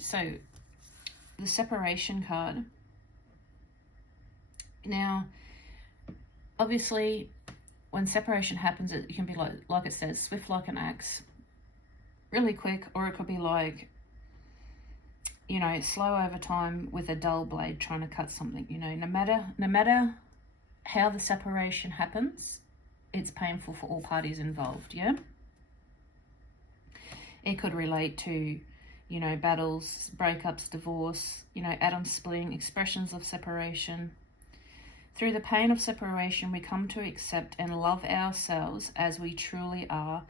so the separation card. Now, obviously, when separation happens, it can be like it says, swift like an axe, really quick, or it could be like, you know, slow over time with a dull blade trying to cut something. You know, no matter how the separation happens, it's painful for all parties involved. Yeah. It could relate to, you know, battles, breakups, divorce, you know, atoms splitting, expressions of separation. Through the pain of separation, we come to accept and love ourselves as we truly are.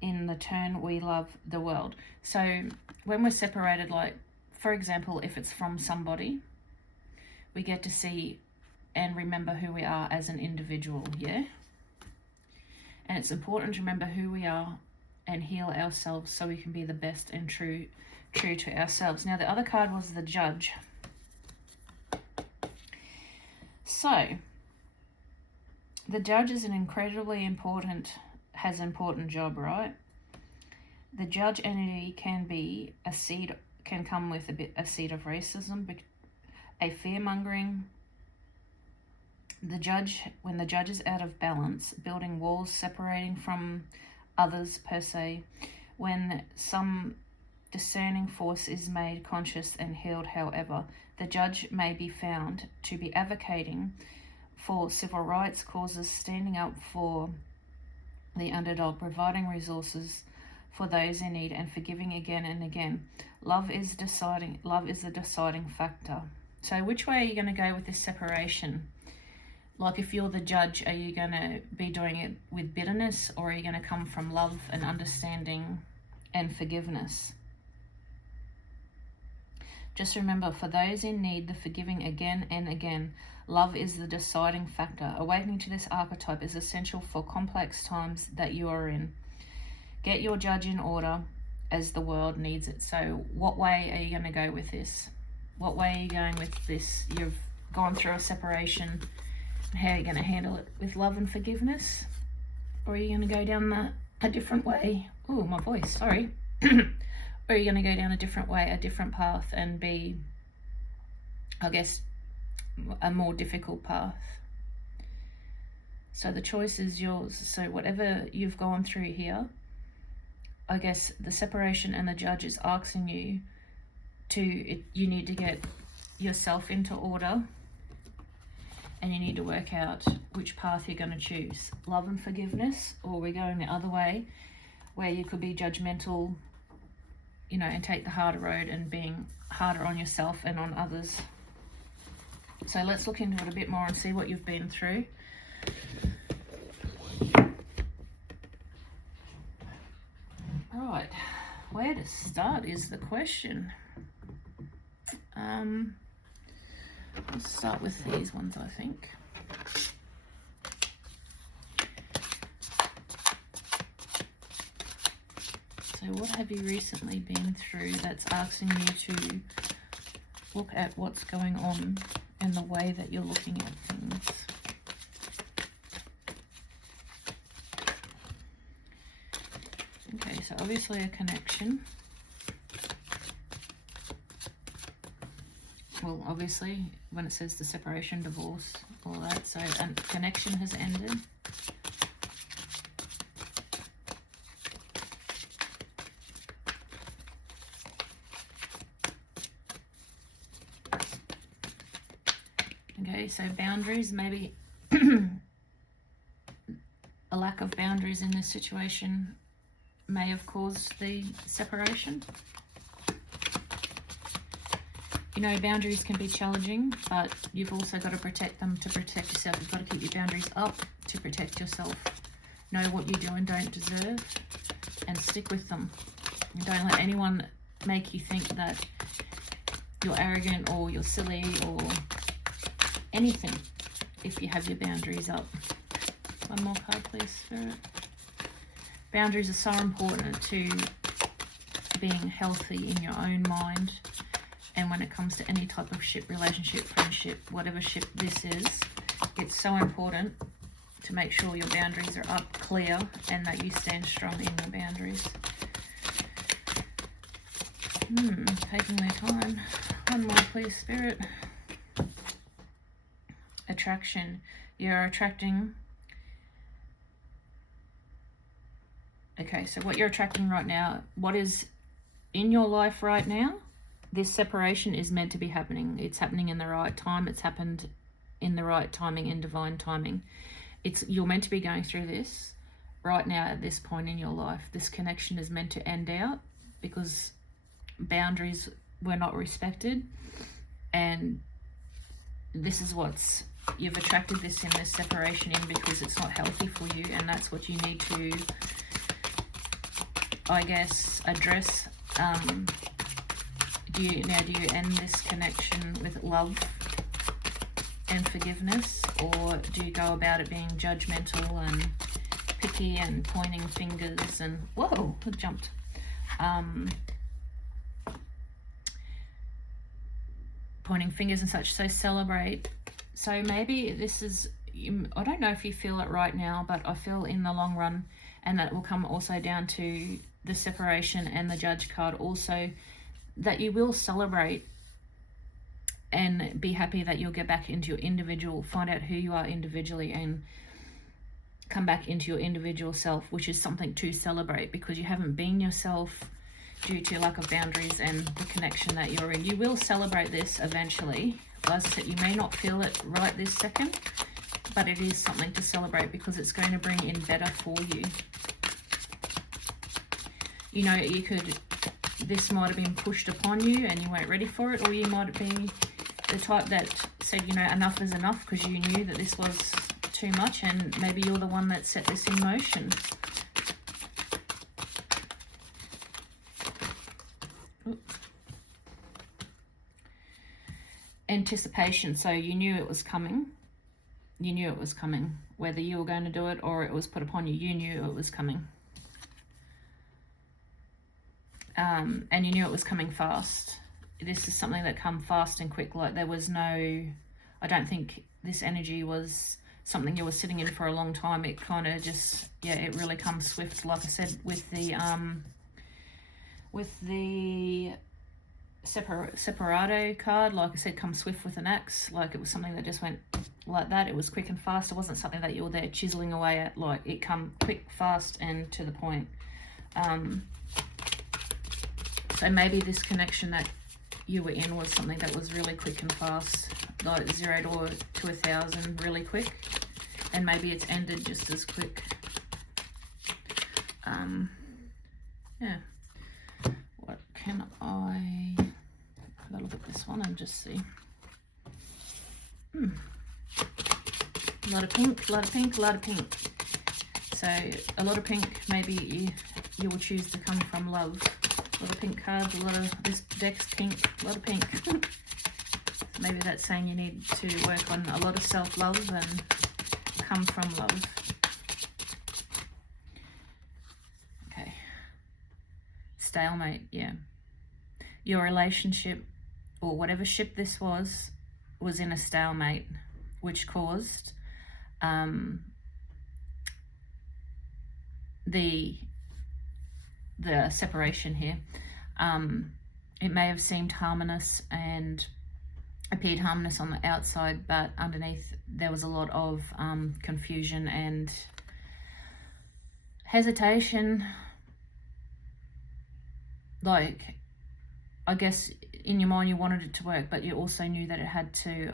In the turn, we love the world. So when we're separated, like, for example, if it's from somebody, we get to see and remember who we are as an individual, yeah? And it's important to remember who we are and heal ourselves so we can be the best and true to ourselves. Now, the other card was the Judge. So, the Judge is an incredibly important job, right? The Judge entity can come with a seed of racism, a fear-mongering. When the Judge is out of balance, building walls separating from others per se, when some discerning force is made conscious and healed, however, the Judge may be found to be advocating for civil rights causes, standing up for the underdog, providing resources for those in need, and forgiving again and again. Love is the deciding factor. So which way are you going to go with this separation? Like, if you're the Judge, are you going to be doing it with bitterness, or are you going to come from love and understanding and forgiveness? Just remember, for those in need, the forgiving again and again. Love is the deciding factor. Awakening to this archetype is essential for complex times that you are in. Get your Judge in order as the world needs it. So what way are you going to go with this? What way are you going with this? You've gone through a separation. How are you going to handle it? With love and forgiveness? Or are you going to go down a different way? Oh, my voice, sorry. Or are you going to go down a different way, a different path, and be, I guess, a more difficult path? So the choice is yours. So whatever you've gone through here, I guess the separation and the Judge is asking you you need to get yourself into order, and you need to work out which path you're going to choose. Love and forgiveness, or we're going the other way, where you could be judgmental, you know, and take the harder road and being harder on yourself and on others. So let's look into it a bit more and see what you've been through. Right, where to start is the question. Let's start with these ones, I think. So what have you recently been through that's asking you to look at what's going on and the way that you're looking at things? Okay, so obviously a connection. Well, obviously, when it says the separation, divorce, all that, so a connection has ended. Okay, so boundaries, maybe a lack of boundaries in this situation may have caused the separation. You know, boundaries can be challenging, but you've also got to protect them to protect yourself. You've got to keep your boundaries up to protect yourself. Know what you do and don't deserve, and stick with them. And don't let anyone make you think that you're arrogant or you're silly or anything if you have your boundaries up. One more card, please, Spirit. Boundaries are so important to being healthy in your own mind. And when it comes to any type of ship, relationship, friendship, whatever ship this is, it's so important to make sure your boundaries are up, clear, and that you stand strong in your boundaries. Taking their time. One more, please, Spirit. Attraction. You're attracting. Okay, so what you're attracting right now, what is in your life right now, this separation is meant to be happening. It's happening in the right time. It's happened in the right timing, in divine timing. You're meant to be going through this right now at this point in your life. This connection is meant to end out because boundaries were not respected, and this is what's, you've attracted this in, this separation in, because it's not healthy for you, and that's what you need to, I guess, address. Do you end this connection with love and forgiveness, or do you go about it being judgmental and picky and pointing fingers and, whoa, it jumped. Pointing fingers and such. So celebrate. So maybe this is, I don't know if you feel it right now, but I feel in the long run, and that will come also down to the separation and the Judge card also, that you will celebrate and be happy that you'll get back into your individual, find out who you are individually and come back into your individual self, which is something to celebrate because you haven't been yourself due to lack of boundaries and the connection that you're in. You will celebrate this eventually. As I said, you may not feel it right this second, but it is something to celebrate because it's going to bring in better for you. You know, you could, this might have been pushed upon you and you weren't ready for it, or you might be the type that said, you know, enough is enough because you knew that this was too much, and maybe you're the one that set this in motion. Anticipation. So you knew it was coming. You knew it was coming. Whether you were going to do it or it was put upon you, you knew it was coming. And you knew it was coming fast. This is something that come fast and quick. Like there was no, I don't think this energy was something you were sitting in for a long time. It kind of just, yeah, it really comes swift. Like I said, with the Separado card, like I said, comes swift with an axe. Like it was something that just went like that. It was quick and fast. It wasn't something that you were there chiseling away at. Like it come quick, fast, and to the point. So maybe this connection that you were in was something that was really quick and fast, like 0 to 1,000 really quick, and maybe it's ended just as quick. Yeah. What can I have a look at this one and just see? A lot of pink, a lot of pink, a lot of pink. So a lot of pink, maybe you will choose to come from love. A lot of pink cards, a lot of, this deck's pink, a lot of pink. Maybe that's saying you need to work on a lot of self-love and come from love. Okay. Stalemate, yeah. Your relationship, or whatever ship this was in a stalemate, which caused the separation here. It may have seemed harmonious and appeared harmonious on the outside, but underneath there was a lot of confusion and hesitation. Like, I guess in your mind you wanted it to work, but you also knew that it had to,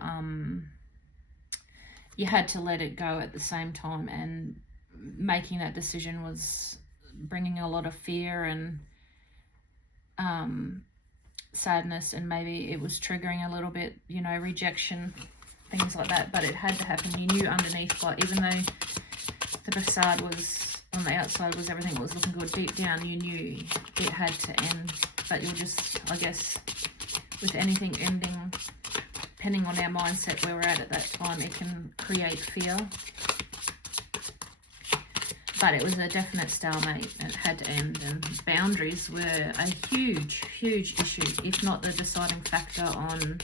you had to let it go at the same time, and making that decision was bringing a lot of fear and sadness, and maybe it was triggering a little bit, you know, rejection, things like that, but it had to happen. You knew underneath, like, even though the facade was on the outside, was everything was looking good, deep down you knew it had to end. But you're just, I guess, with anything ending, depending on our mindset where we're at that time, it can create fear. But it was a definite stalemate. It had to end, and boundaries were a huge, huge issue, if not the deciding factor on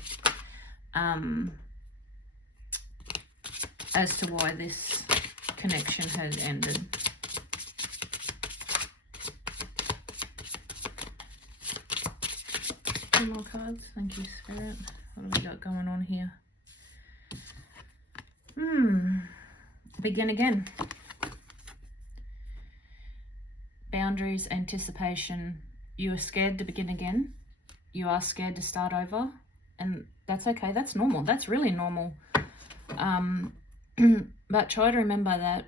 as to why this connection had ended. Two more cards. Thank you, Spirit. What have we got going on here? Begin again. Boundaries, anticipation. You are scared to begin again. You are scared to start over. And that's okay. That's normal. That's really normal. But try to remember that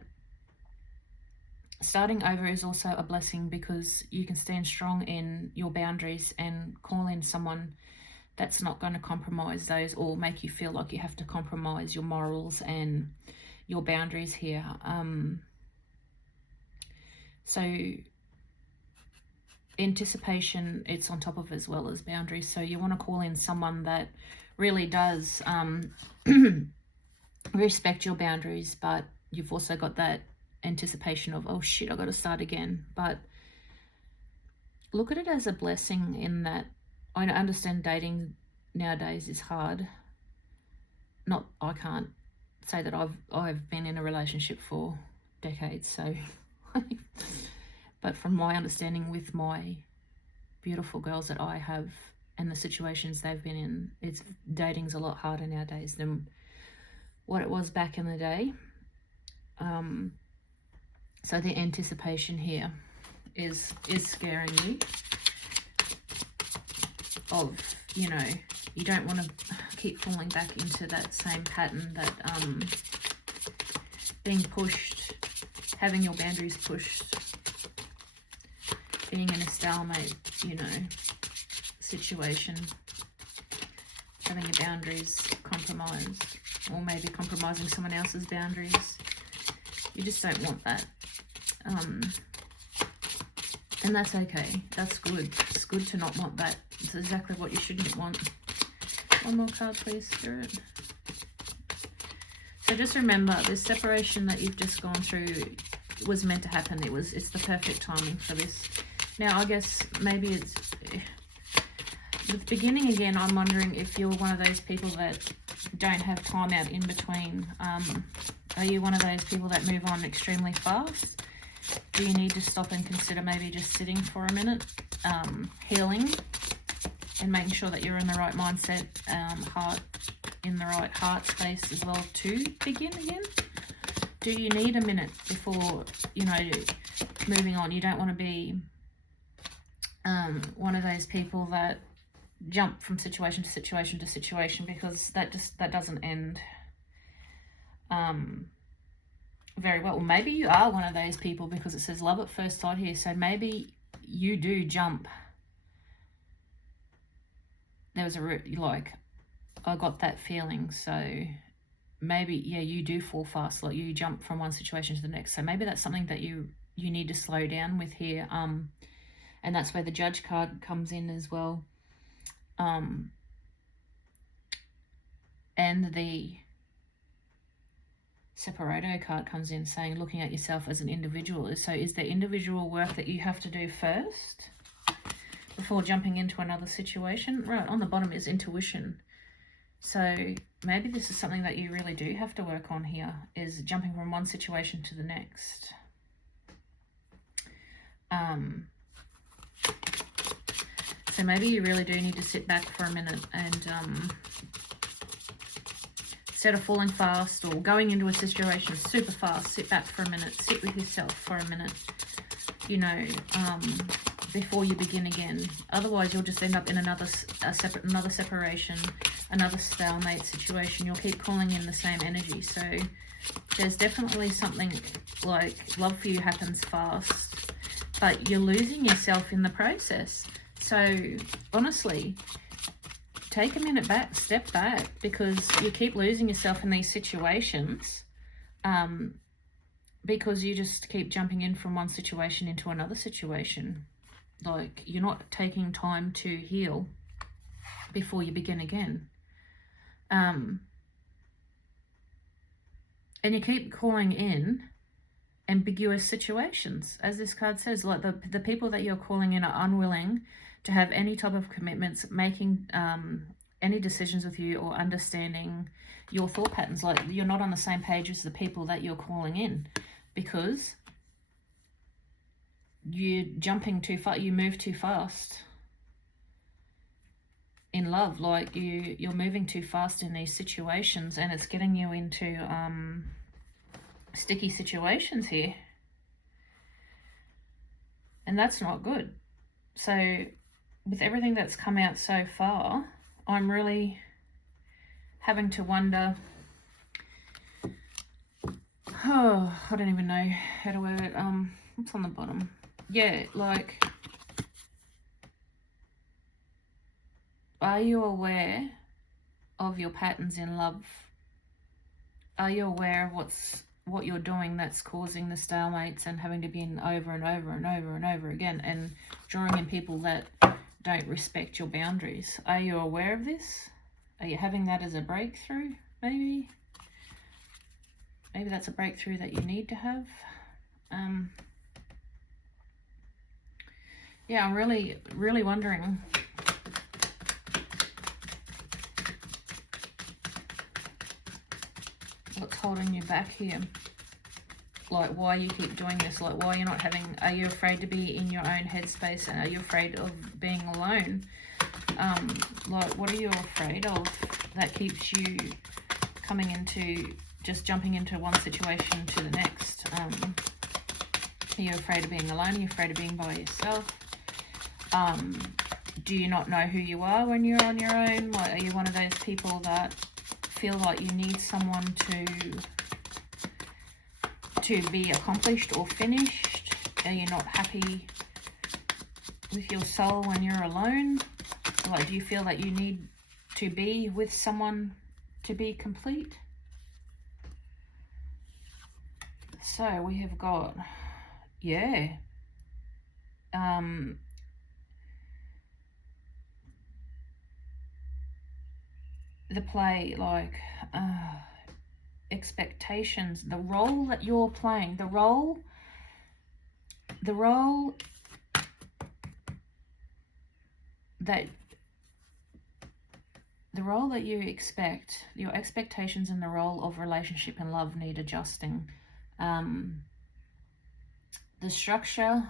starting over is also a blessing, because you can stand strong in your boundaries and call in someone that's not going to compromise those or make you feel like you have to compromise your morals and your boundaries here. So anticipation, it's on top of as well as boundaries. So you want to call in someone that really does respect your boundaries, but you've also got that anticipation of, oh shit, I got to start again. But look at it as a blessing in that I understand dating nowadays is hard. Not, I can't say that I've been in a relationship for decades, so but from my understanding with my beautiful girls that I have and the situations they've been in, dating's a lot harder nowadays than what it was back in the day. So the anticipation here is scaring you of, you know, you don't want to keep falling back into that same pattern that being pushed, having your boundaries pushed, being in a stalemate, you know, situation, having your boundaries compromised, or maybe compromising someone else's boundaries. You just don't want that. And that's okay. That's good. It's good to not want that. It's exactly what you shouldn't want. One more card, please, Spirit. So just remember, this separation that you've just gone through was meant to happen. It's the perfect timing for this. Now, I guess maybe it's with beginning again. I'm wondering if you're one of those people that don't have time out in between. Are you one of those people that move on extremely fast? Do you need to stop and consider maybe just sitting for a minute, healing, and making sure that you're in the right mindset, in the right heart space as well to begin again? Do you need a minute before, you know, moving on? You don't want to be one of those people that jump from situation to situation to situation, because that doesn't end very well. Maybe you are one of those people, because it says love at first sight here, so maybe you do jump. There was like, I got that feeling, so maybe, yeah, you do fall fast, like you jump from one situation to the next. So maybe that's something that you need to slow down with here, and that's where the Judge card comes in as well, and the Separato card comes in, saying looking at yourself as an individual. So is there individual work that you have to do first before jumping into another situation? Right, on the bottom is intuition. So maybe this is something that you really do have to work on here, is jumping from one situation to the next. So maybe you really do need to sit back for a minute and instead of falling fast or going into a situation super fast, sit back for a minute, sit with yourself for a minute, you know, before you begin again. Otherwise, you'll just end up in another separation, another stalemate situation. You'll keep calling in the same energy. So there's definitely something like love for you happens fast, but you're losing yourself in the process. So honestly, take a minute back, step back, because you keep losing yourself in these situations because you just keep jumping in from one situation into another situation. Like, you're not taking time to heal before you begin again. And you keep calling in ambiguous situations. As this card says, like the people that you're calling in are unwilling to have any type of commitments, making any decisions with you, or understanding your thought patterns. Like, you're not on the same page as the people that you're calling in, because you're jumping too far, you move too fast. in love. Like you're moving too fast in these situations, and it's getting you into sticky situations here. And that's not good. So with everything that's come out so far, I'm really having to wonder, oh, I don't even know how to word it. What's on the bottom? Yeah, like, are you aware of your patterns in love? Are you aware of what you're doing that's causing the stalemates and having to be in over and over and over and over again, and drawing in people that don't respect your boundaries? Are you aware of this? Are you having that as a breakthrough? Maybe that's a breakthrough that you need to have. Yeah, I'm really, really wondering. What's holding you back here? Like, why you keep doing this? Like, why you're not having... Are you afraid to be in your own headspace? And are you afraid of being alone? Like, what are you afraid of that keeps you coming into... Just jumping into one situation to the next? Are you afraid of being alone? Are you afraid of being by yourself? Do you not know who you are when you're on your own? Like, are you one of those people that feel like you need someone to be accomplished or finished? Are you not happy with your soul when you're alone? Like, do you feel that you need to be with someone to be complete? So we have got, yeah, the play, like, expectations, the role that you're playing, the role that you expect, your expectations in the role of relationship and love need adjusting. The structure,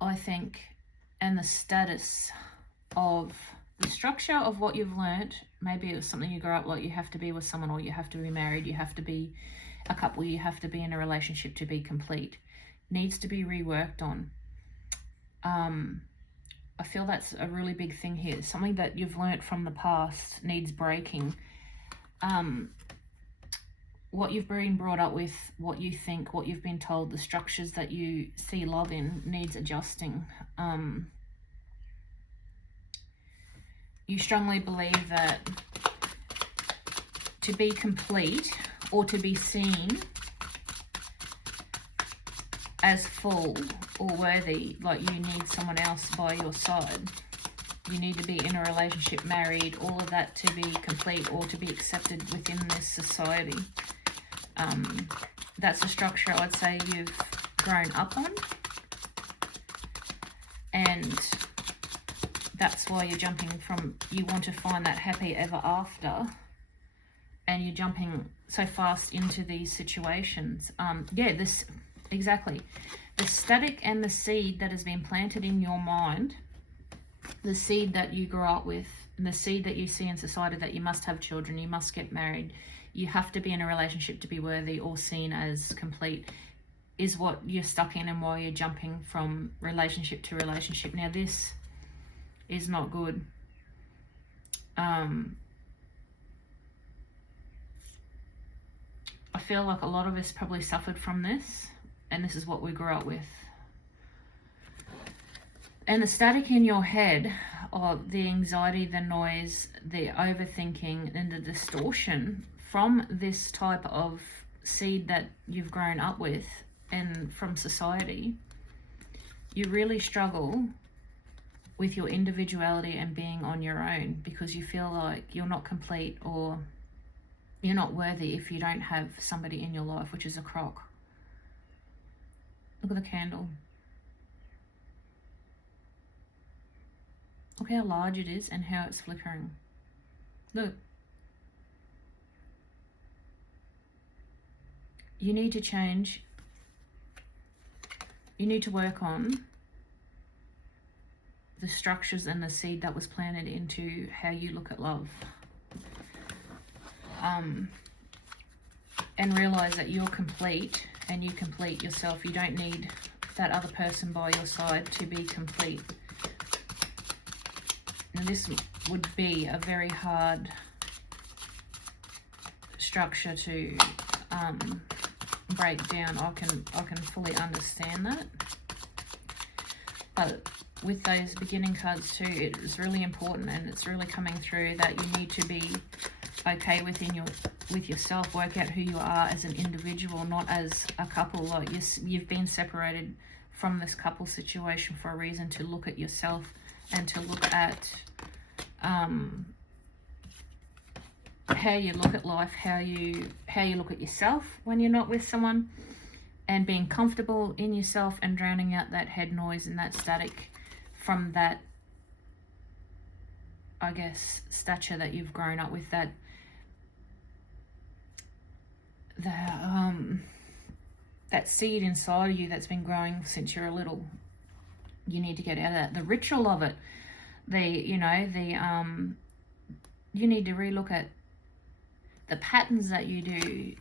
I think, and the status of the structure of what you've learned, maybe it was something you grew up like you have to be with someone, or you have to be married, you have to be a couple, you have to be in a relationship to be complete, needs to be reworked on. I feel that's a really big thing here. Something that you've learnt from the past needs breaking. What you've been brought up with, what you think, what you've been told, the structures that you see love in needs adjusting. You strongly believe that to be complete or to be seen as full or worthy, like, you need someone else by your side. You need to be in a relationship, married, all of that to be complete or to be accepted within this society. That's a structure I'd say you've grown up on. And that's why you're jumping from, you want to find that happy ever after, and you're jumping so fast into these situations. Yeah, this, exactly. The static and the seed that has been planted in your mind, the seed that you grew up with, and the seed that you see in society that you must have children, you must get married, you have to be in a relationship to be worthy or seen as complete, is what you're stuck in and why you're jumping from relationship to relationship. Now, this is not good. I feel like a lot of us probably suffered from this, and this is what we grew up with. And the static in your head, or the anxiety, the noise, the overthinking, and the distortion from this type of seed that you've grown up with and from society, you really struggle with your individuality and being on your own, because you feel like you're not complete or you're not worthy if you don't have somebody in your life, which is a crock. Look at the candle. Look how large it is and how it's flickering. Look. You need to change. You need to work on the structures and the seed that was planted into how you look at love. And realize that you're complete and you complete yourself. You don't need that other person by your side to be complete. And this would be a very hard structure to break down. I can fully understand that. But with those beginning cards too, it's really important, and it's really coming through that you need to be okay with yourself. Work out who you are as an individual, not as a couple. Like you've been separated from this couple situation for a reason, to look at yourself and to look at how you look at life, how you look at yourself when you're not with someone, and being comfortable in yourself and drowning out that head noise and that static from that, I guess, stature that you've grown up with, that seed inside of you that's been growing since you're little. You need to get out of that. The ritual of it, you need to relook at the patterns that you do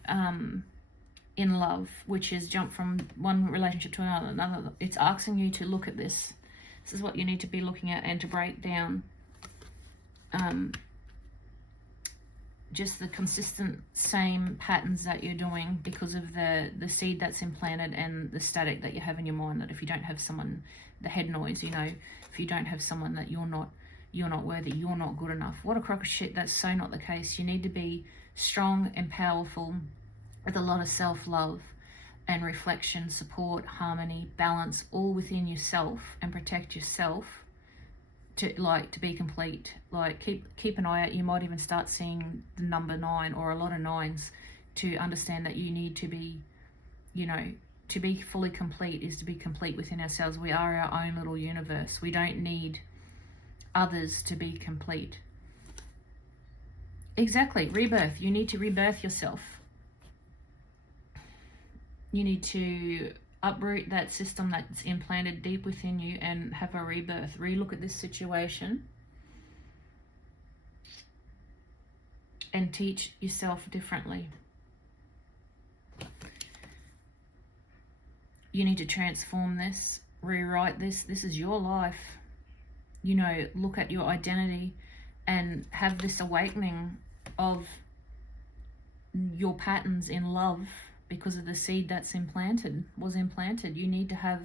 in love, which is jump from one relationship to another. It's asking you to look at this. This is what you need to be looking at, and to break down just the consistent same patterns that you're doing because of the seed that's implanted and the static that you have in your mind, that if you don't have someone, the head noise, if you don't have someone, that you're not worthy, you're not good enough. What a crock of shit. That's so not the case. You need to be strong and powerful with a lot of self-love and reflection, support, harmony, balance, all within yourself, and protect yourself to be complete. Like keep an eye out. You might even start seeing the number 9 or a lot of 9s, to understand that you need to be, to be fully complete is to be complete within ourselves. We are our own little universe. We don't need others to be complete. Exactly. Rebirth. You need to rebirth yourself. You need to uproot that system that's implanted deep within you and have a rebirth. Relook at this situation and teach yourself differently. You need to transform this, rewrite this. This is your life. Look at your identity and have this awakening of your patterns in love because of the seed that's was implanted. You need to have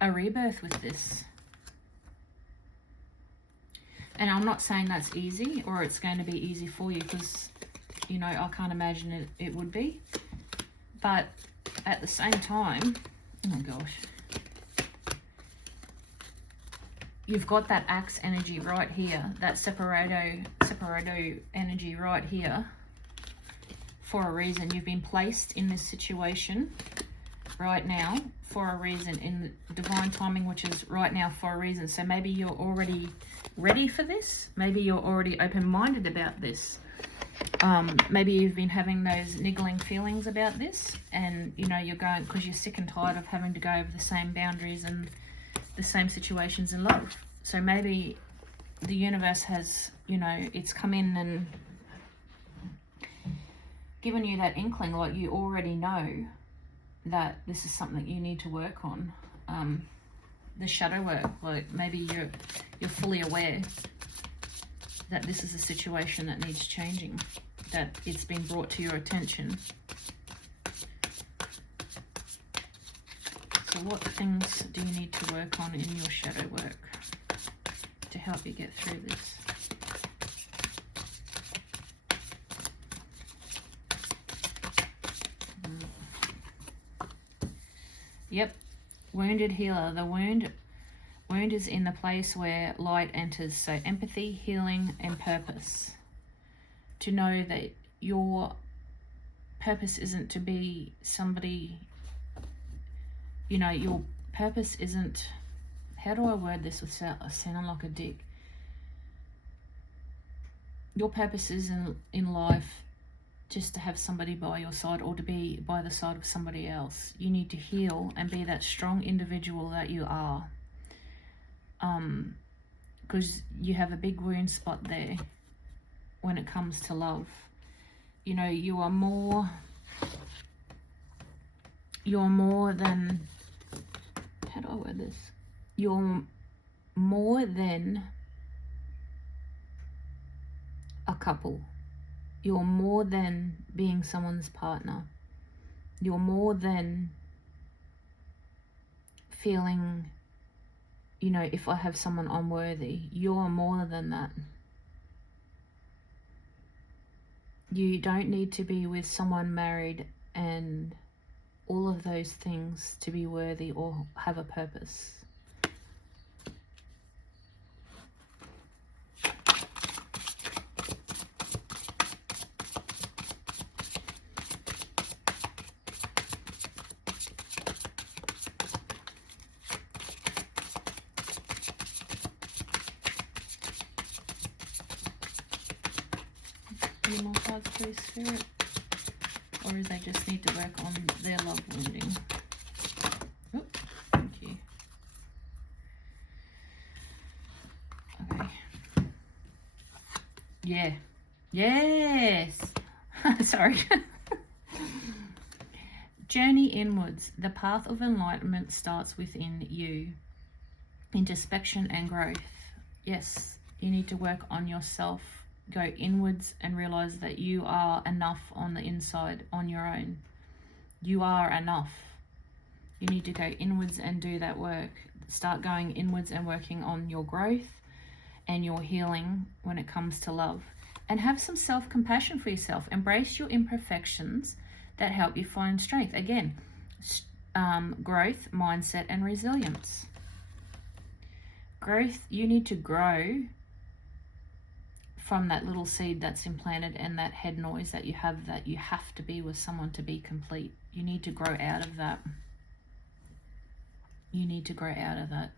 a rebirth with this. And I'm not saying that's easy or it's going to be easy for you, because, I can't imagine it would be. But at the same time, oh my gosh, you've got that axe energy right here, that separato energy right here for a reason. You've been placed in this situation right now for a reason, in divine timing, which is right now for a reason. So maybe you're already ready for this. Maybe you're already open-minded about this. Maybe you've been having those niggling feelings about this, and you're going because you're sick and tired of having to go over the same boundaries and the same situations in love. So maybe the universe has, it's come in and given you that inkling, like you already know that this is something that you need to work on. The shadow work, like maybe you're fully aware that this is a situation that needs changing, that it's been brought to your attention. So what things do you need to work on in your shadow work to help you get through this? Yep, wounded healer. The wound is in the place where light enters. So empathy, healing, and purpose. To know that your purpose isn't to be somebody, your purpose isn't, how do I word this without sounding like a dick? Your purpose is in life just to have somebody by your side, or to be by the side of somebody else. You need to heal and be that strong individual that you are. because you have a big wound spot there when it comes to love. You know, you're more than, how do I word this? You're more than a couple. You're more than being someone's partner. You're more than feeling, you know, if I have someone unworthy. You're more than that. You don't need to be with someone married and all of those things to be worthy or have a purpose. Any more cards, please, Spirit? Or do they just need to work on their love wounding? Oh, thank you. Okay. Yeah. Yes. Sorry. Journey inwards. The path of enlightenment starts within you. Introspection and growth. Yes, you need to work on yourself. Go inwards and realize that you are enough on the inside on your own. You are enough. You need to go inwards and do that work. Start going inwards and working on your growth and your healing when it comes to love. And have some self-compassion for yourself. Embrace your imperfections that help you find strength. Again, growth, mindset, and resilience. Growth, you need to grow from that little seed that's implanted and that head noise that you have to be with someone to be complete. You need to grow out of that. You need to grow out of that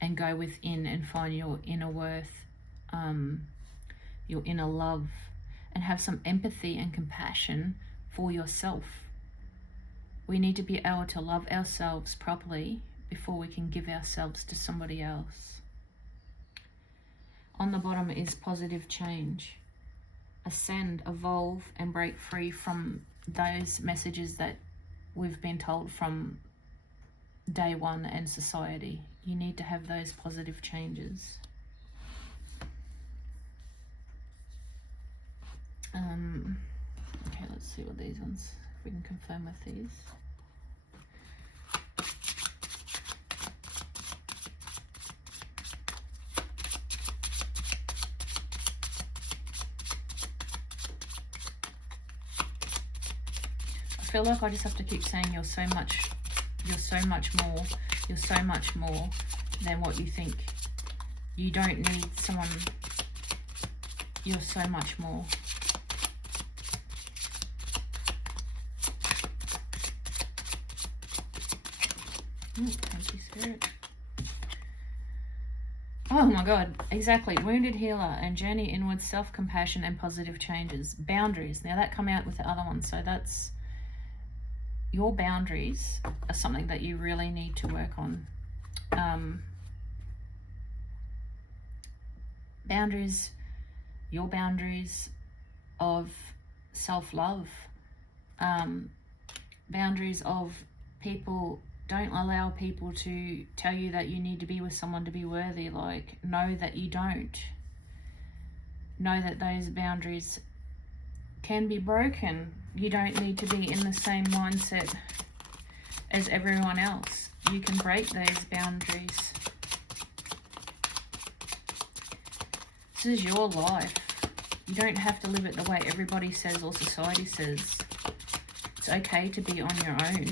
and go within and find your inner worth, your inner love, and have some empathy and compassion for yourself. We need to be able to love ourselves properly before we can give ourselves to somebody else. On the bottom is positive change. Ascend, evolve, and break free from those messages that we've been told from day one and society. You need to have those positive changes. Okay, let's see what these ones, if we can confirm with these. I feel like I just have to keep saying you're so much more than what you think. You don't need someone. You're so much more. Thank you, Spirit. Oh my God, exactly. Wounded healer and journey inwards, self-compassion and positive changes. Boundaries. Now that come out with the other one, so that's your boundaries are something that you really need to work on. Boundaries, your boundaries of self-love, boundaries of people. Don't allow people to tell you that you need to be with someone to be worthy. Like, know that you don't. Know that those boundaries can be broken. You don't need to be in the same mindset as everyone else. You can break those boundaries. This is your life. You don't have to live it the way everybody says or society says. It's okay to be on your own.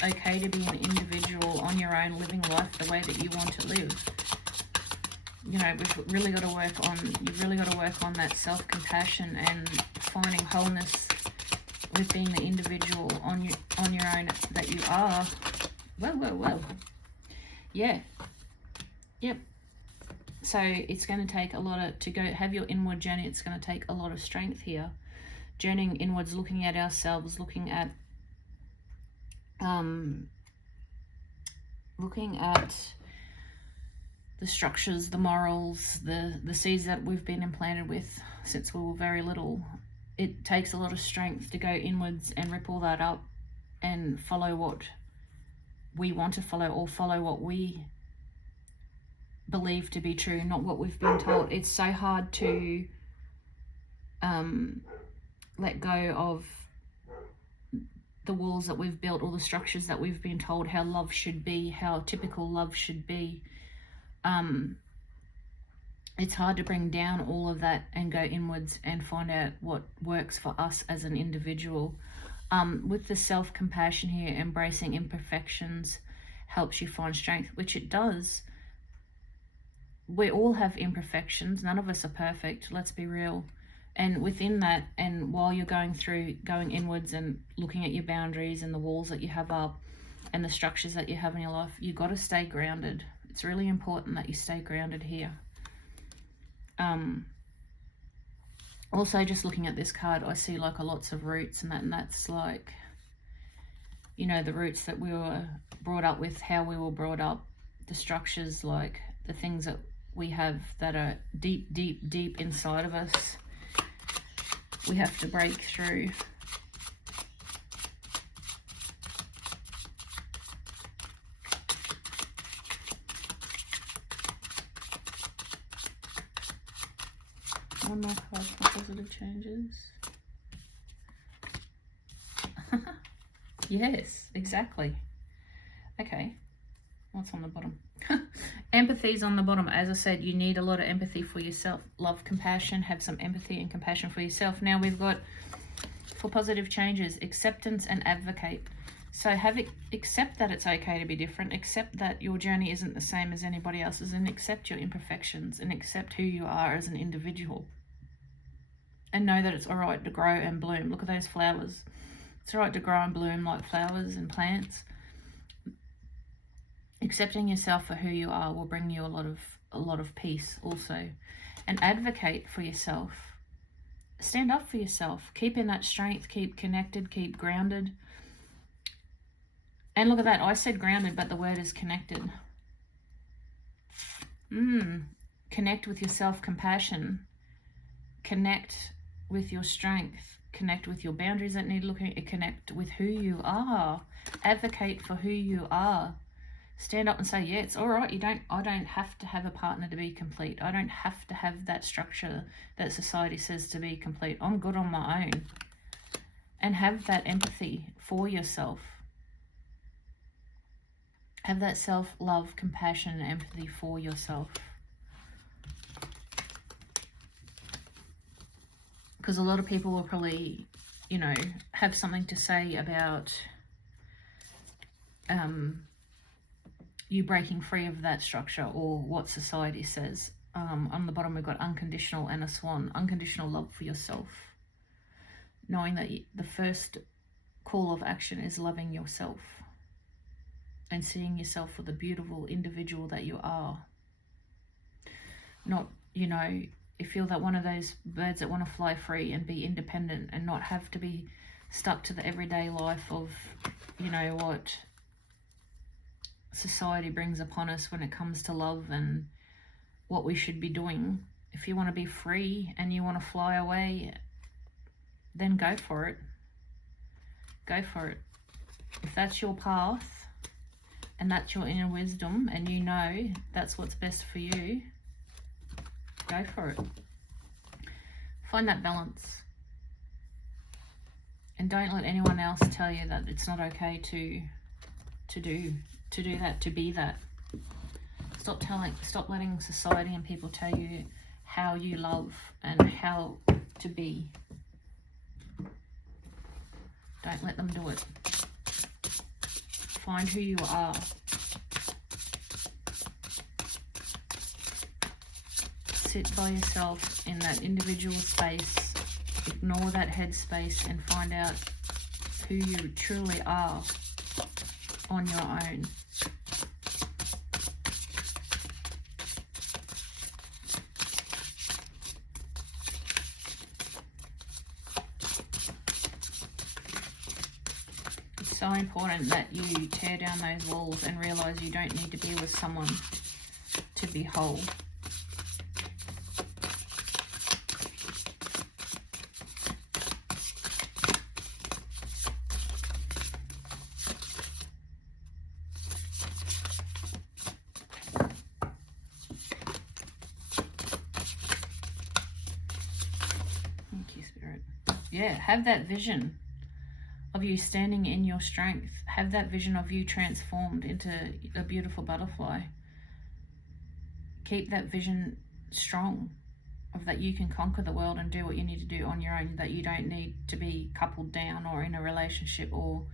It's okay to be an individual on your own, living life the way that you want to live. You know, we've really got to work on, you've really got to work on that self-compassion and finding wholeness with being the individual on your own that you are. Whoa. Yeah. Yep. So it's going to take a lot of, to go have your inward journey, it's going to take a lot of strength here. Journeying inwards, looking at ourselves, looking at the structures, the morals, the seeds that we've been implanted with since we were very little. It takes a lot of strength to go inwards and rip all that up and follow what we want to follow, or follow what we believe to be true, not what we've been told. It's so hard to let go of the walls that we've built, or the structures that we've been told how love should be, how typical love should be. It's hard to bring down all of that and go inwards and find out what works for us as an individual. With the self-compassion here, embracing imperfections helps you find strength, which it does. We all have imperfections. None of us are perfect. Let's be real. And within that, and while you're going inwards and looking at your boundaries and the walls that you have up and the structures that you have in your life, you got to stay grounded. It's really important that you stay grounded here. Also, just looking at this card, I see like lots of roots and that's like, you know, the roots that we were brought up with, how we were brought up, the structures, like the things that we have that are deep, deep, deep inside of us. We have to break through. One more card for positive changes. Yes, exactly. Okay, what's on the bottom? Empathy's on the bottom. As I said, you need a lot of empathy for yourself. Love, compassion, have some empathy and compassion for yourself. Now we've got, for positive changes, acceptance and advocate. So accept that it's okay to be different, accept that your journey isn't the same as anybody else's, and accept your imperfections, and accept who you are as an individual. And know that it's all right to grow and bloom. Look at those flowers. It's all right to grow and bloom like flowers and plants. Accepting yourself for who you are will bring you a lot of peace also. And advocate for yourself. Stand up for yourself. Keep in that strength. Keep connected. Keep grounded. And look at that. I said grounded, but the word is connected. Connect with your self-compassion. Connect with your strength. Connect with your boundaries that need looking at. Connect with who you are. Advocate for who you are. Stand up and say, yeah, it's all right. I don't have to have a partner to be complete. I don't have to have that structure that society says to be complete. I'm good on my own. And have that empathy for yourself. Have that self-love, compassion, and empathy for yourself. Because a lot of people will probably, you know, have something to say about you breaking free of that structure or what society says. On the bottom we've got unconditional and a swan. Unconditional love for yourself. Knowing that the first call of action is loving yourself. And seeing yourself for the beautiful individual that you are. Not, you know, you feel that one of those birds that want to fly free and be independent and not have to be stuck to the everyday life of, you know, what society brings upon us when it comes to love and what we should be doing. If you want to be free and you want to fly away, then go for it. Go for it. If that's your path and that's your inner wisdom and you know that's what's best for you, go for it. Find that balance. And don't let anyone else tell you that it's not okay to do that, to be that. Stop letting society and people tell you how you love and how to be. Don't let them do it. Find who you are. Sit by yourself in that individual space. Ignore that head space and find out who you truly are on your own. It's so important that you tear down those walls and realize you don't need to be with someone to be whole. Thank you, Spirit. Yeah, have that vision of you standing in your strength. Have that vision of you transformed into a beautiful butterfly. Keep that vision strong of that you can conquer the world and do what you need to do on your own, that you don't need to be coupled down or in a relationship or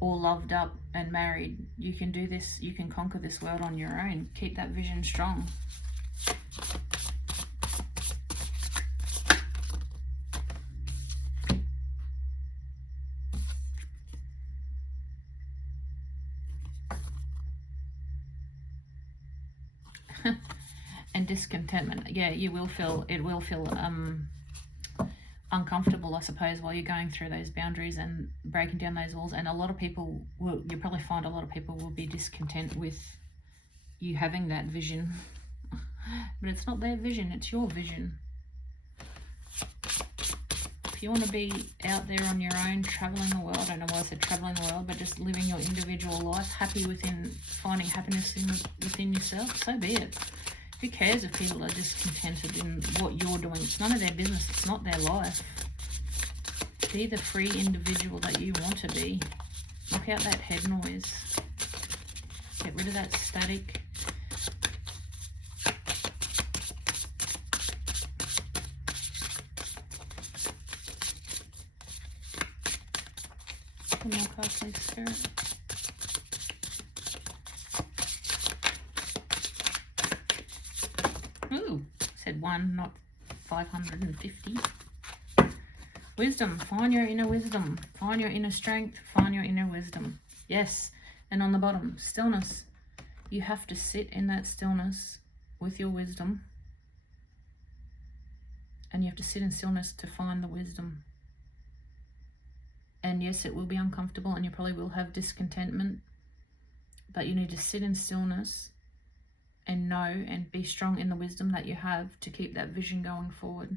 loved up and married. You can do this, you can conquer this world on your own. Keep that vision strong. And discontentment, yeah, you will feel, it will feel uncomfortable, I suppose, while you're going through those boundaries and breaking down those walls. And a lot of people will, you'll probably find a lot of people will be discontent with you having that vision. But it's not their vision, it's your vision. If you want to be out there on your own, traveling the world, I don't know why I said traveling the world, but just living your individual life, happy within, finding happiness within yourself, so be it. Who cares if people are discontented in what you're doing? It's none of their business. It's not their life. Be the free individual that you want to be. Knock out that head noise. Get rid of that static. One more card, please, Spirit. Ooh, said 1, not 550. Wisdom, find your inner wisdom. Find your inner strength, find your inner wisdom. Yes, and on the bottom, stillness. You have to sit in that stillness with your wisdom. And you have to sit in stillness to find the wisdom. And yes, it will be uncomfortable and you probably will have discontentment. But you need to sit in stillness and know and be strong in the wisdom that you have to keep that vision going forward.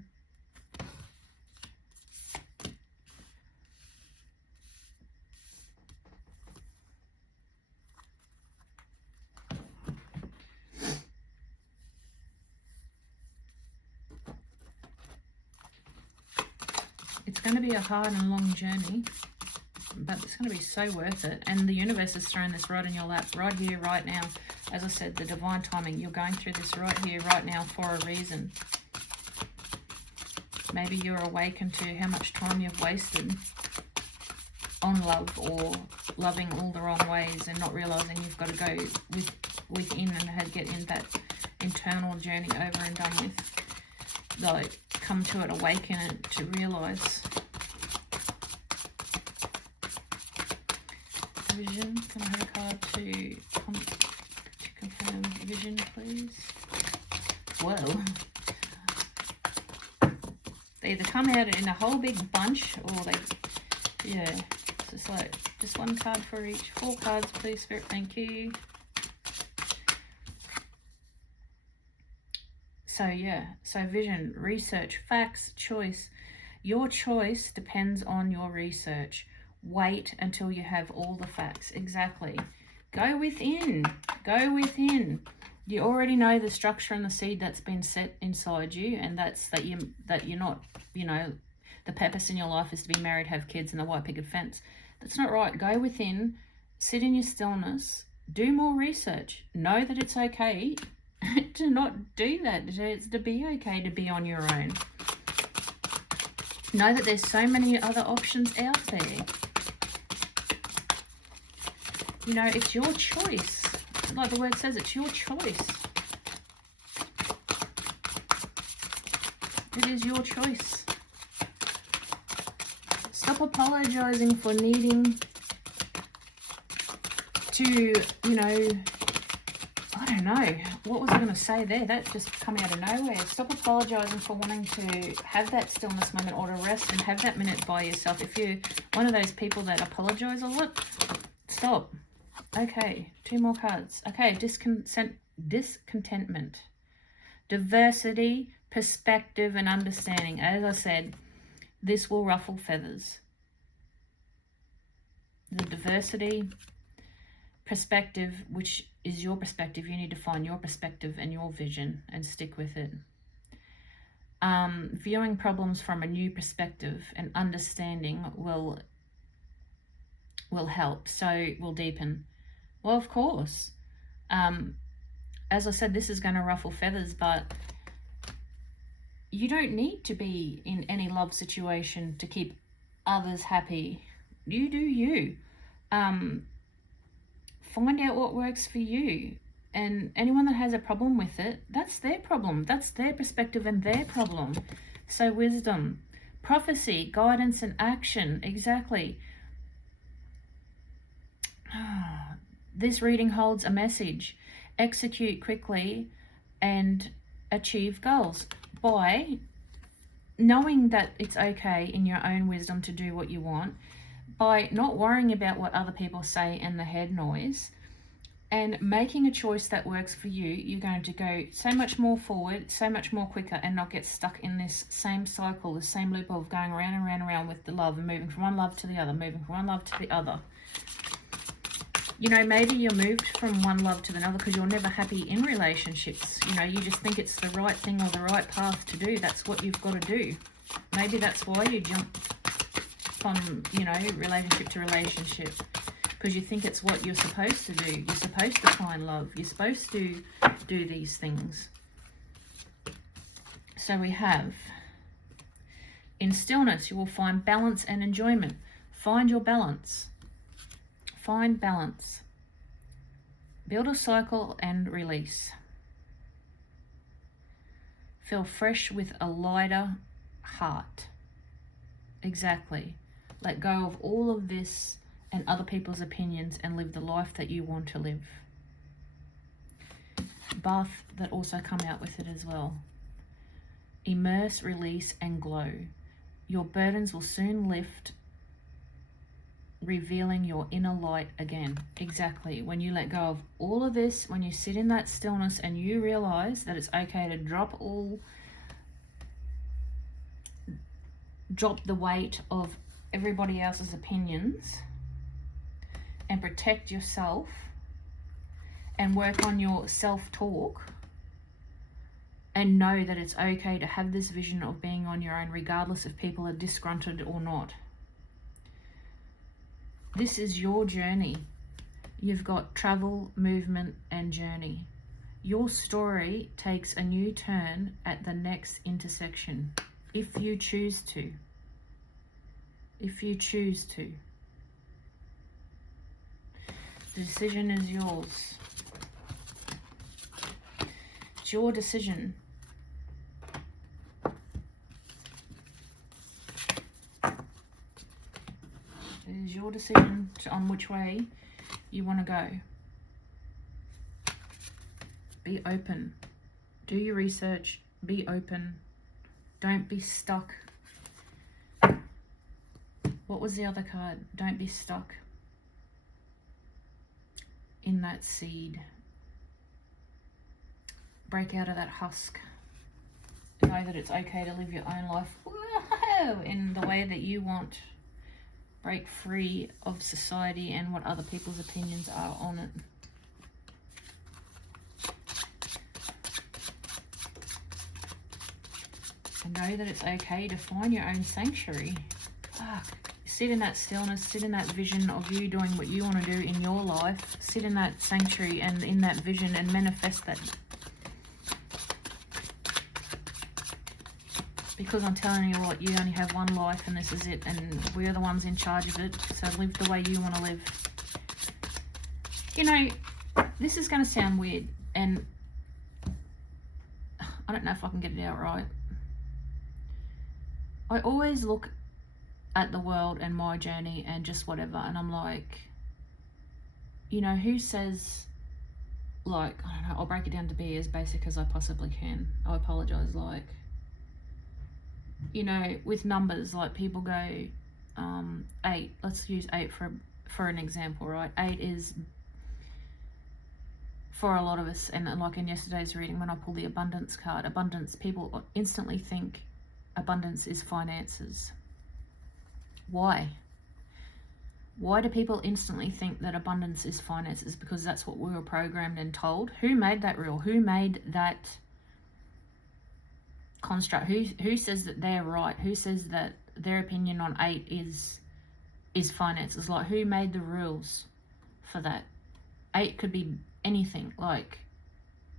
It's going to be a hard and long journey, but it's going to be so worth it. And the universe is throwing this right in your lap, right here, right now. As I said, the divine timing. You're going through this right here, right now for a reason. Maybe you're awakened to how much time you've wasted on love or loving all the wrong ways and not realizing you've got to go within and get in that internal journey over and done with. Like, come to it, awaken it, to realize. Vision, can I have a card to confirm vision, please? Well, they either come out in a whole big bunch or they, yeah, it's just like, just one card for each. 4 cards, please, Spirit, thank you. So yeah, so vision, research, facts, choice. Your choice depends on your research. Wait until you have all the facts. Exactly. Go within. Go within. You already know the structure and the seed that's been set inside you, and that's that you're not, you know, the purpose in your life is to be married, have kids, and the white picket fence. That's not right. Go within, sit in your stillness, do more research. Know that it's okay to not do that. It's to be okay to be on your own. Know that there's so many other options out there. You know, it's your choice. Like the word says, it's your choice. It is your choice. Stop apologizing for needing to, you know, I don't know. What was I going to say there? That just come out of nowhere. Stop apologizing for wanting to have that stillness moment or to rest and have that minute by yourself. If you're one of those people that apologize a lot, stop. Okay, 2 more cards. Okay, discontentment. Diversity, perspective, and understanding. As I said, this will ruffle feathers. The diversity, perspective, which is your perspective. You need to find your perspective and your vision and stick with it. Viewing problems from a new perspective and understanding will help. So will deepen. Well, of course. As I said, this is going to ruffle feathers, but you don't need to be in any love situation to keep others happy. You do you. Find out what works for you. And anyone that has a problem with it, that's their problem. That's their perspective and their problem. So wisdom, prophecy, guidance and action. Exactly. This reading holds a message. Execute quickly and achieve goals by knowing that it's okay in your own wisdom to do what you want, by not worrying about what other people say and the head noise, and making a choice that works for you. You're going to go so much more forward, so much more quicker, and not get stuck in this same cycle, the same loop of going around and around and around with the love and moving from one love to the other, moving from one love to the other. You know, maybe you're moved from one love to another because you're never happy in relationships. You know, you just think it's the right thing or the right path to do. That's what you've got to do. Maybe that's why you jump from, you know, relationship to relationship, because you think it's what you're supposed to do. You're supposed to find love. You're supposed to do these things. So we have, in stillness, you will find balance and enjoyment. Find your balance. Find balance. Build a cycle and release. Feel fresh with a lighter heart. Exactly. Let go of all of this and other people's opinions and live the life that you want to live. Bath that also come out with it as well. Immerse, release and glow. Your burdens will soon lift, revealing your inner light again. Exactly. When you let go of all of this, when you sit in that stillness and you realize that it's okay to drop the weight of everybody else's opinions and protect yourself and work on your self-talk and know that it's okay to have this vision of being on your own regardless if people are disgruntled or not. This is your journey. You've got travel, movement, and journey. Your story takes a new turn at the next intersection, if you choose to. If you choose to. The decision is yours. It's your decision. It is your decision on which way you want to go. Be open. Do your research. Be open. Don't be stuck. What was the other card? Don't be stuck in that seed. Break out of that husk. Know that it's okay to live your own life in the way that you want. Break free of society and what other people's opinions are on it. And know that it's okay to find your own sanctuary. Sit in that stillness, sit in that vision of you doing what you want to do in your life. Sit in that sanctuary and in that vision and manifest that. Because I'm telling you what, you only have one life and this is it, and we're the ones in charge of it, so live the way you want to live. You know, this is going to sound weird, and I don't know if I can get it out right. I always look at the world and my journey and just whatever, and I'm like, you know, who says, like, I don't know, I'll break it down to be as basic as I possibly can. I apologize, like, you know, with numbers, like people go 8, let's use 8 for an example, right? 8 is for a lot of us, and like in yesterday's reading when I pulled the abundance card, abundance, people instantly think abundance is finances. Why? Why do people instantly think that abundance is finances? Because that's what we were programmed and told. Who made that rule? Who made that construct? Who says that they're right? Who says that their opinion on 8 is finances? Like, who made the rules for that? 8 could be anything. Like,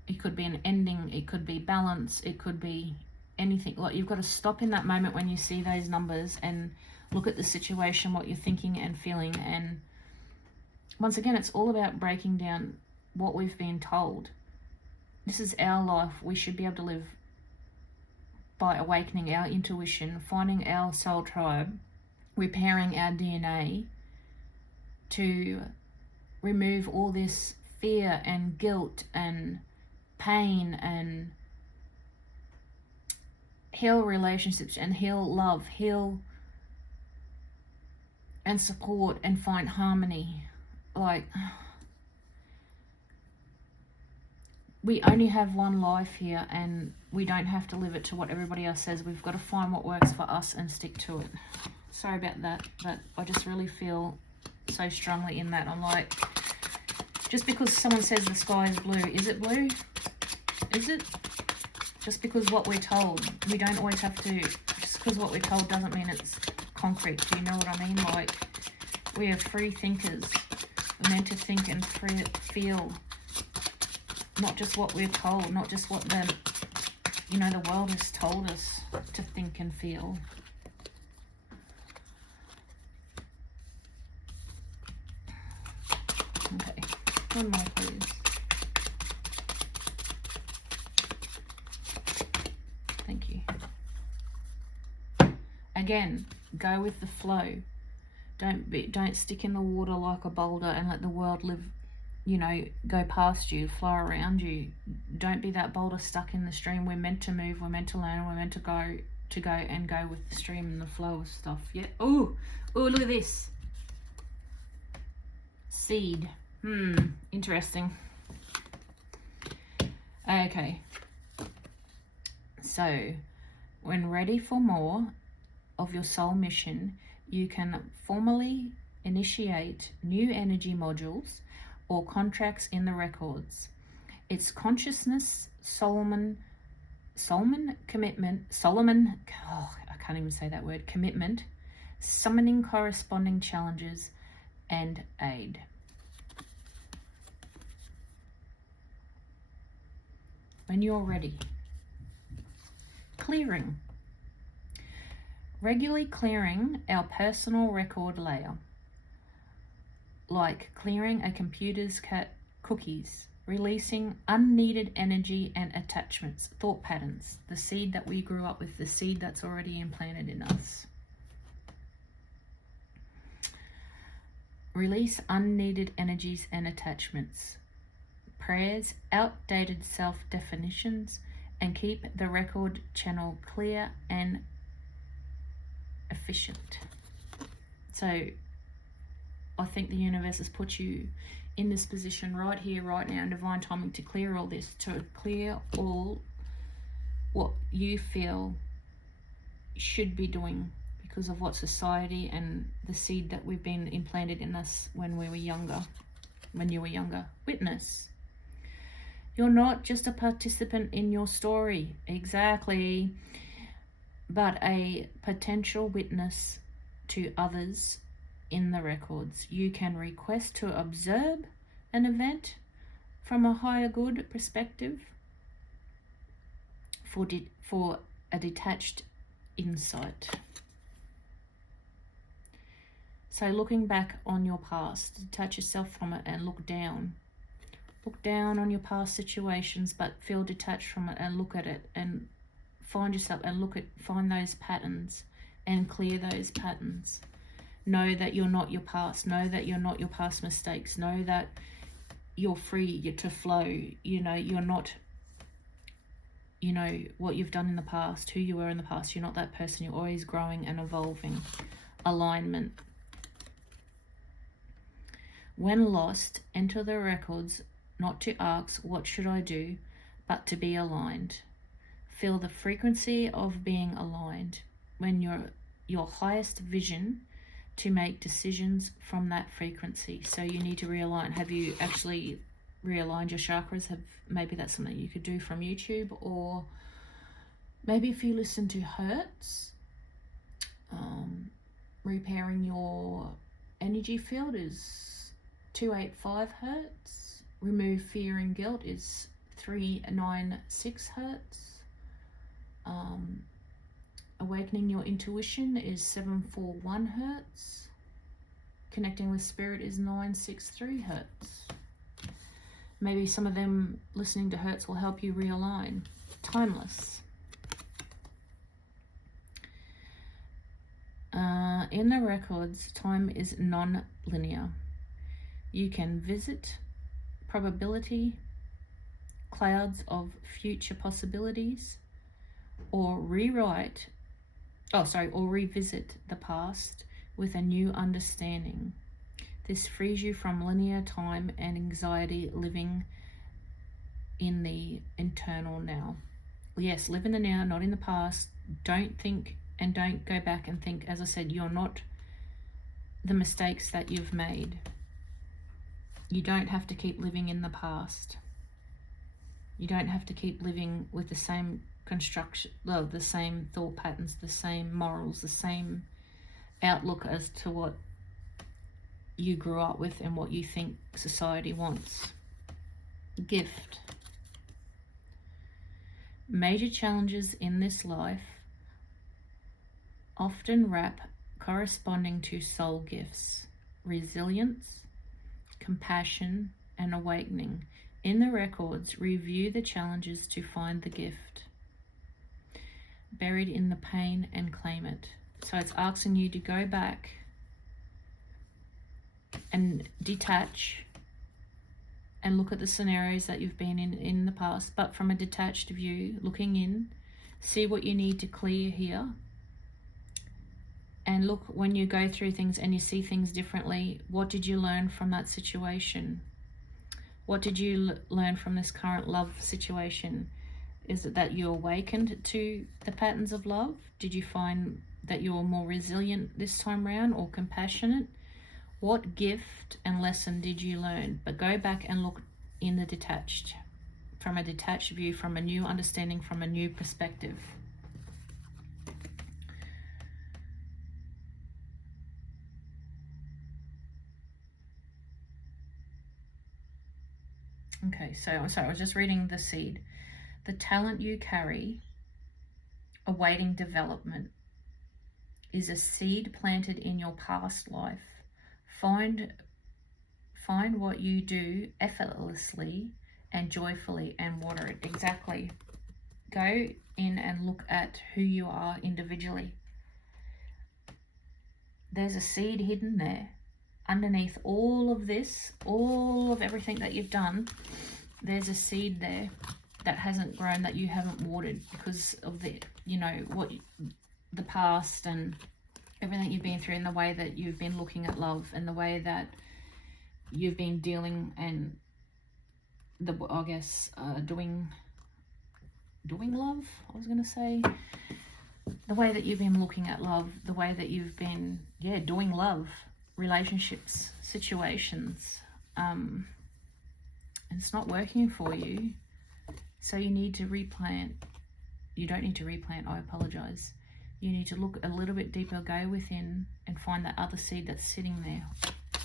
it could be an ending, it could be balance, it could be anything. Like, you've got to stop in that moment when you see those numbers and look at the situation, what you're thinking and feeling. And once again, it's all about breaking down what we've been told. This is our life. We should be able to live by awakening our intuition, finding our soul tribe, repairing our DNA to remove all this fear and guilt and pain, and heal relationships and heal love, heal and support and find harmony. Like, we only have one life here, and we don't have to live it to what everybody else says. We've got to find what works for us and stick to it. Sorry about that, but I just really feel so strongly in that. I'm like, just because someone says the sky is blue, is it blue? Is it? Just because what we're told, we don't always have to, just because what we're told doesn't mean it's concrete. Do you know what I mean? Like, we are free thinkers. We're meant to think and feel, not just what we're told, not just what the world has told us to think and feel. Okay, one more please. Thank you. Again, go with the flow. Don't stick in the water like a boulder and let the world live, go past you, flow around you. Don't be that boulder stuck in the stream. We're meant to move, we're meant to learn, we're meant to go with the stream and the flow of stuff. Yeah. Oh, look at this. Seed. Interesting. Okay. So, when ready for more of your soul mission, you can formally initiate new energy modules or contracts in the records. It's consciousness, Solomon commitment, I can't even say that word, commitment, summoning corresponding challenges, and aid. When you're ready. Clearing. Regularly clearing our personal record layer, like clearing a computer's cookies, releasing unneeded energy and attachments, thought patterns, the seed that we grew up with, the seed that's already implanted in us. Release unneeded energies and attachments, prayers, outdated self-definitions, and keep the record channel clear and efficient. So I think the universe has put you in this position right here, right now, in divine timing, to clear all this, to clear all what you feel should be doing because of what society and the seed that we've been implanted in us when we were younger, when you were younger. Witness. You're not just a participant in your story, exactly, but a potential witness to others in the records. You can request to observe an event from a higher good perspective for a detached insight. So looking back on your past, detach yourself from it and look down. Look down on your past situations, but feel detached from it and look at it and find yourself and find those patterns and clear those patterns. Know that you're not your past. Know that you're not your past mistakes. Know that you're free to flow. You're not, what you've done in the past, who you were in the past. You're not that person. You're always growing and evolving. Alignment. When lost, enter the records not to ask, what should I do, but to be aligned. Feel the frequency of being aligned when your highest vision to make decisions from that frequency. So you need to realign. Have you actually realigned your chakras? Maybe that's something you could do from YouTube, or maybe if you listen to Hertz, repairing your energy field is 285 Hertz. Remove fear and guilt is 396 Hertz. Awakening your intuition is 741 Hertz. Connecting with spirit is 963 Hertz. Maybe some of them listening to Hertz will help you realign. Timeless. In the records, time is non-linear. You can visit probability, clouds of future possibilities, or revisit the past with a new understanding. This frees you from linear time and anxiety living in the eternal now. Yes, live in the now, not in the past. Don't think and don't go back and think. As I said, you're not the mistakes that you've made. You don't have to keep living in the past. You don't have to keep living with the same construction, the same thought patterns, the same morals, the same outlook as to what you grew up with and what you think society wants. Gift. Major challenges in this life often wrap corresponding to soul gifts, resilience, compassion, and awakening. In the records, review the challenges to find the gift buried in the pain and claim it. So it's asking you to go back and detach and look at the scenarios that you've been in the past, but from a detached view, looking in, see what you need to clear here. And look, when you go through things and you see things differently, what did you learn from that situation? What did you learn from this current love situation? Is it that you awakened to the patterns of love? Did you find that you're more resilient this time around, or compassionate? What gift and lesson did you learn? But go back and look in the detached, from a detached view, from a new understanding, from a new perspective. Okay, so I was just reading the seed. The talent you carry, awaiting development, is a seed planted in your past life. Find what you do effortlessly and joyfully and water it. Exactly. Go in and look at who you are individually. There's a seed hidden there. Underneath all of this, all of everything that you've done, there's a seed there that hasn't grown, that you haven't watered because of the past and everything you've been through, and the way that you've been looking at love, and the way that you've been dealing and doing love, I was going to say. The way that you've been looking at love, the way that you've been, doing love, relationships, situations, and it's not working for you. So you need to replant. You don't need to replant, I apologize. You need to look a little bit deeper, go within and find that other seed that's sitting there.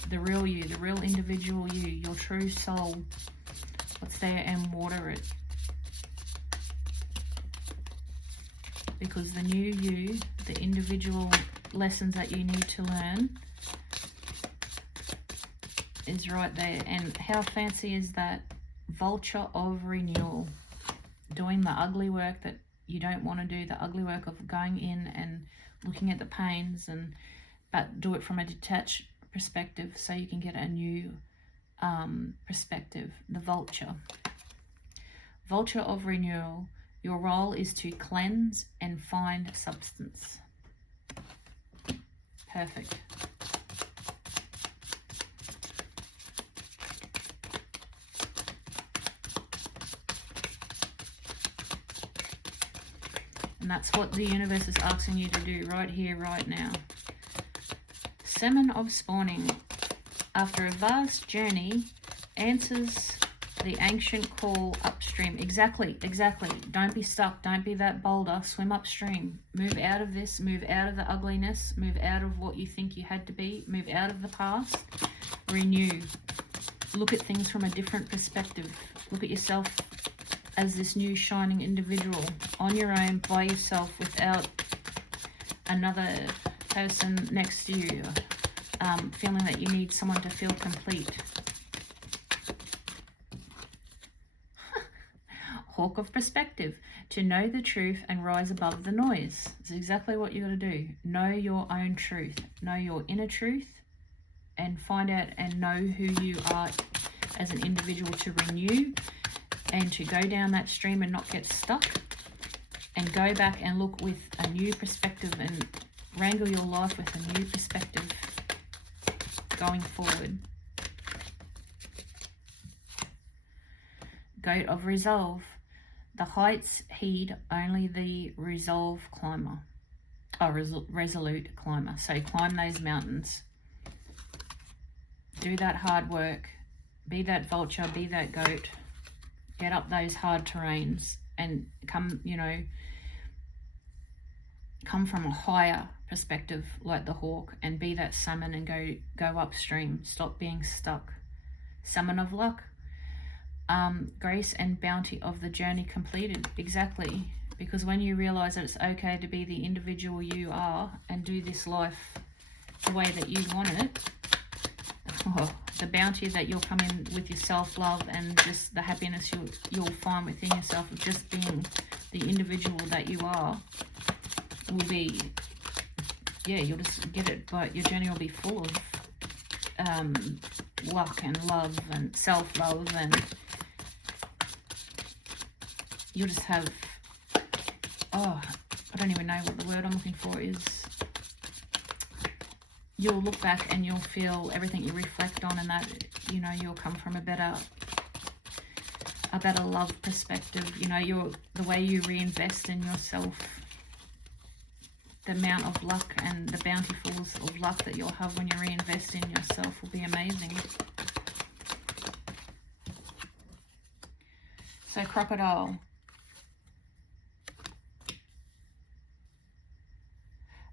The real you, the real individual you, your true soul, what's there, and water it. Because the new you, the individual lessons that you need to learn, is right there. And how fancy is that? Vulture of renewal. Doing the ugly work that you don't want to do, the ugly work of going in and looking at the pains, but do it from a detached perspective so you can get a new perspective. The vulture. Vulture of renewal. Your role is to cleanse and find substance. Perfect. And that's what the universe is asking you to do right here, right now. Semen of spawning. After a vast journey, answers the ancient call upstream. Exactly. Don't be stuck. Don't be that boulder. Swim upstream. Move out of this. Move out of the ugliness. Move out of what you think you had to be. Move out of the past. Renew. Look at things from a different perspective. Look at yourself as this new shining individual on your own, by yourself, without another person next to you, feeling that you need someone to feel complete. Hawk of perspective. To know the truth and rise above the noise. It's exactly what you got to do. Know your own truth. Know your inner truth, and find out and know who you are as an individual, to renew and to go down that stream and not get stuck, and go back and look with a new perspective and wrangle your life with a new perspective going forward. Goat of resolve. The heights heed only the resolute climber. So climb those mountains. Do that hard work. Be that vulture, be that goat. Get up those hard terrains and come from a higher perspective like the hawk, and be that salmon and go upstream. Stop being stuck. Salmon of luck. Grace and bounty of the journey completed. Exactly. Because when you realize that it's okay to be the individual you are and do this life the way that you want it, the bounty that you'll come in with your self-love, and just the happiness you'll find within yourself of just being the individual that you are, will be, you'll just get it, but your journey will be full of luck and love and self-love, and you'll just have, I don't even know what the word I'm looking for is. You'll look back and you'll feel everything you reflect on, and that, you'll come from a better love perspective. The way you reinvest in yourself, the amount of luck and the bountifuls of luck that you'll have when you reinvest in yourself will be amazing. So crocodile.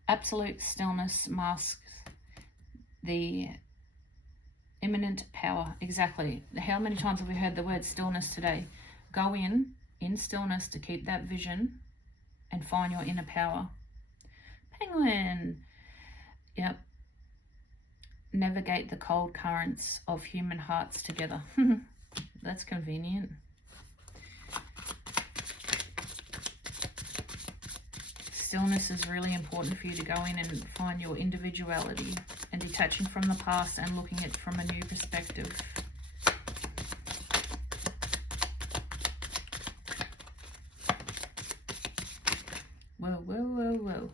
Absolute stillness masks the imminent power. Exactly. How many times have we heard the word stillness today? Go in stillness to keep that vision and find your inner power. Penguin. Yep. Navigate the cold currents of human hearts together. That's convenient. Stillness is really important for you to go in and find your individuality, and detaching from the past and looking at it from a new perspective. Whoa, whoa, whoa, whoa.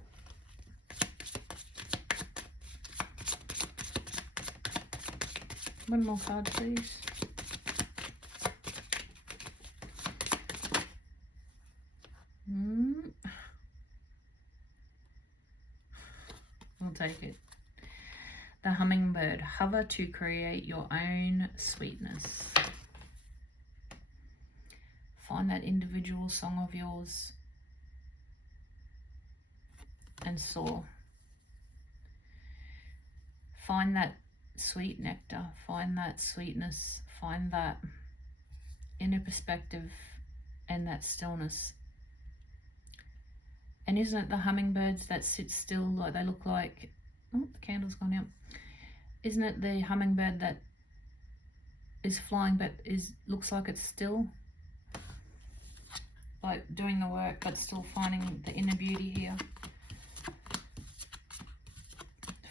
One more card, please. We'll take it. The hummingbird. Hover to create your own sweetness. Find that individual song of yours and soar. Find that sweet nectar. Find that sweetness. Find that inner perspective and that stillness. And isn't it the hummingbirds that sit still, like they look like, oh, the candle's gone out. Isn't it the hummingbird that is flying but looks like it's still, like doing the work but still finding the inner beauty here?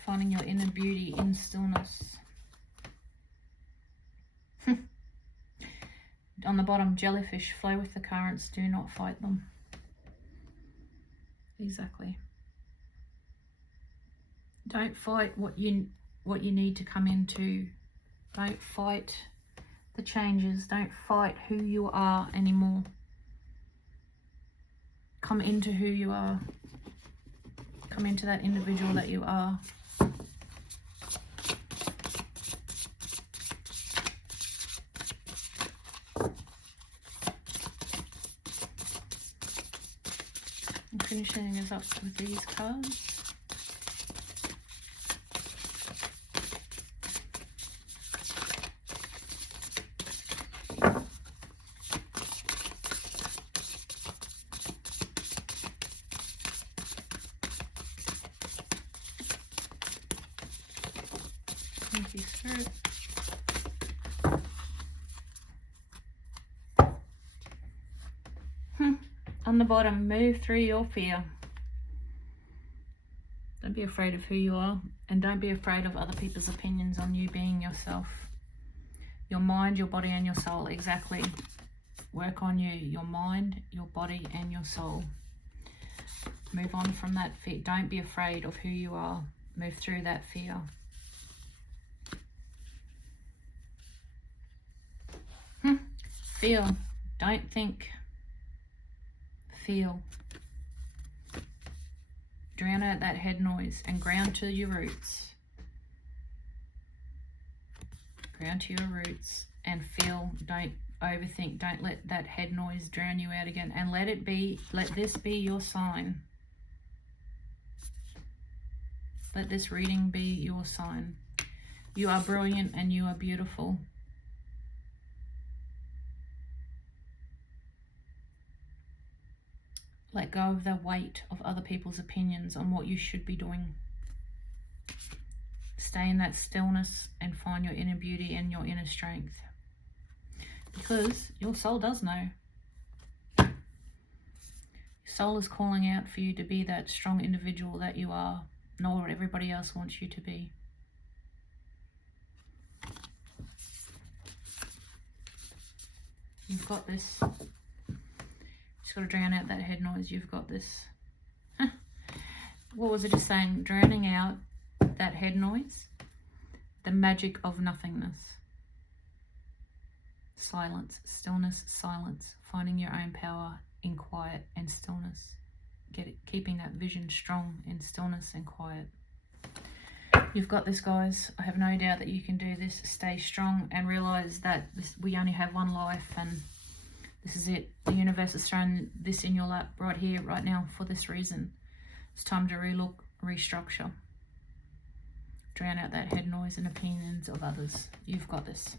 Finding your inner beauty in stillness. On the bottom, jellyfish, flow with the currents, do not fight them. Exactly. Don't fight what you need to come into. Don't fight the changes. Don't fight who you are anymore. come into who you are. Come into that individual that you are. I'm finishing this up with these cards. Thank you, Spirit. On the bottom, move through your fear. Don't be afraid of who you are, and don't be afraid of other people's opinions on you being yourself. Your mind, your body, and your soul. Exactly. Work on you. Your mind, your body, and your soul. Move on from that fear. Don't be afraid of who you are. Move through that fear. Feel. Don't think. Feel. Drown out that head noise and ground to your roots. Ground to your roots and feel. Don't overthink. Don't let that head noise drown you out again. And let it be, let this be your sign. Let this reading be your sign. You are brilliant and you are beautiful. Let go of the weight of other people's opinions on what you should be doing. Stay in that stillness and find your inner beauty and your inner strength. Because your soul does know. Your soul is calling out for you to be that strong individual that you are, not what everybody else wants you to be. You've got this. Just got to drown out that head noise. You've got this. What was it just saying? Drowning out that head noise. The magic of nothingness. Silence, stillness, silence. Finding your own power in quiet and stillness. Keeping that vision strong in stillness and quiet. You've got this, guys. I have no doubt that you can do this. Stay strong and realize that we only have one life, and this is it. The universe has thrown this in your lap right here, right now, for this reason. It's time to relook, restructure. Drown out that head noise and opinions of others. You've got this.